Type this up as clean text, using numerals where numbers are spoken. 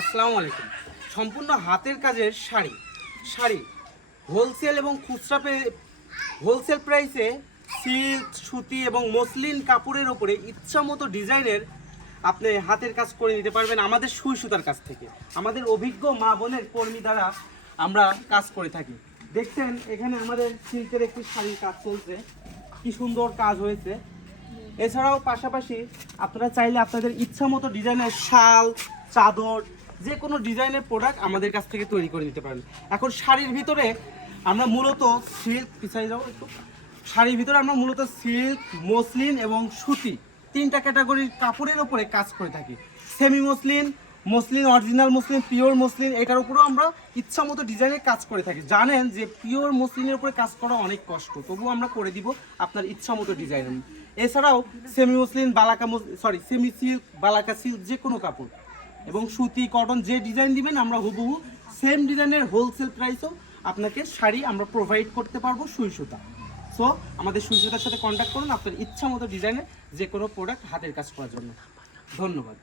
আসসালামু আলাইকুম। সম্পূর্ণ হাতের কাজের শাড়ি হোলসেল এবং খুচরা হোলসেল প্রাইসে সিল্ক, সুতি এবং মসলিন কাপড়ের ওপরে ইচ্ছা মতো ডিজাইনের আপনি হাতের কাজ করে নিতে পারবেন আমাদের সুই সুতার কাছ থেকে। আমাদের অভিজ্ঞ মা বোনের কর্মী দ্বারা আমরা কাজ করে থাকি। দেখছেন এখানে আমাদের সিল্কের একটি শাড়ির কাজ চলছে, কি সুন্দর কাজ হয়েছে। এছাড়াও পাশাপাশি আপনারা চাইলে আপনাদের ইচ্ছা মতো ডিজাইনের শাল, চাদর, যে কোনো ডিজাইনের প্রোডাক্ট আমাদের কাছ থেকে তৈরি করে নিতে পারেন। এখন শাড়ির ভিতরে আমরা মূলত শাড়ির ভিতরে আমরা মূলত সিল্ক, মসলিন এবং সুতি তিনটা ক্যাটাগরির কাপড়ের উপরে কাজ করে থাকি। Semi muslin, muslin original muslin, pure muslin, এটার উপরেও আমরা ইচ্ছা মতো ডিজাইনের কাজ করে থাকি। জানেন যে পিওর মসলিনের উপরে কাজ করা অনেক কষ্ট, তবুও আমরা করে দিব আপনার ইচ্ছা মতো ডিজাইন। এছাড়াও semi muslin, semi silk, Balaka silk, যে কোনো কাপড় এবং সুতি, কটন যে ডিজাইন দিবেন আমরা হুবহু সেম ডিজাইনের হোলসেল প্রাইসও আপনাকে শাড়ি আমরা প্রোভাইড করতে পারবো সুই সুতা। সো আমাদের সুই সুতার সাথে কন্ট্যাক্ট করুন আপনার ইচ্ছা মতো ডিজাইনের যে কোনো প্রোডাক্ট হাতের কাজ করার জন্য। ধন্যবাদ।